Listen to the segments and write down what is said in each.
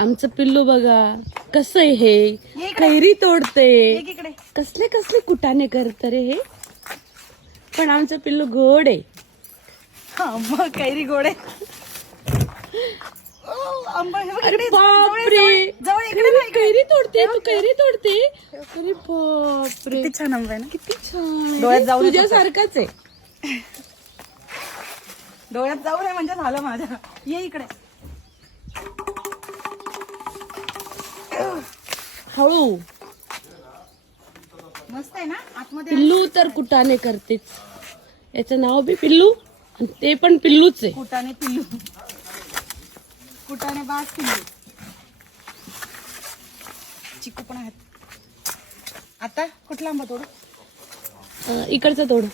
आमचं पिल्लू बघा कसं आहे हे, कैरी तोडते. कसले कसले कुटाने करत रे हे. पण आमचं पिल्लू गोड आहे. मग कैरी गोड आहे. अरे बापरे, कैरी तोडते तू, कैरी तोडते. अरे बापरे, किती छान आंबा आहे ना. किती छान. डोळ्यात जाऊ नये तुझ्यासारखाच आहे. डोळ्यात जाऊ नये म्हणजे झालं माझ्या. ये इकडे. हळू. मस्त आहे ना आतमध्ये. पिल्लू तर कुटाने करतेच. याचं नाव बी पिल्लू आणि ते पण पिल्लूच आहे. कुटाने पिल्लू, कुटाने बास पिल्लू. चिकू पण आहेत. आता कुठला आंबा तोडू. इकडचं तोड.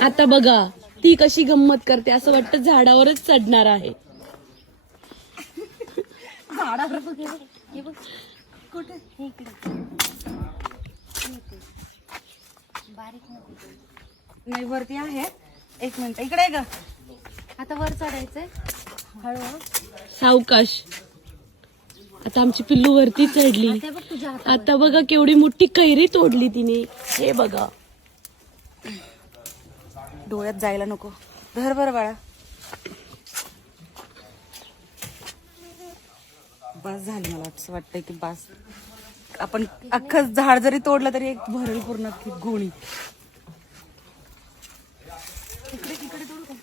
आता बघा ती कशी गंमत करते, असं वाटतं झाडावरच चढणार आहे. झाडावर कुठे. नाही वरती आहे. एक मिनिट इकडे आहे ग. आता वर चढायचंय हळूहळू. सावकाश. आता आमची पिल्लू वरती चढली. ते बघ तुझ्या हातात. आता बघा केवढी मोठी कैरी तोडली तिने. हे बघा. डोळ्यात जायला नको. धर बरं बाळा. बस झाली. मला असं वाटतंय की बस. आपण अख्खं झाड जरी तोडलं तरी एक भरेल पूर्ण गोणी. इकडे तिकडे तोडू का.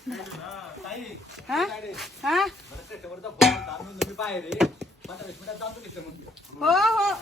हा हा हो हो.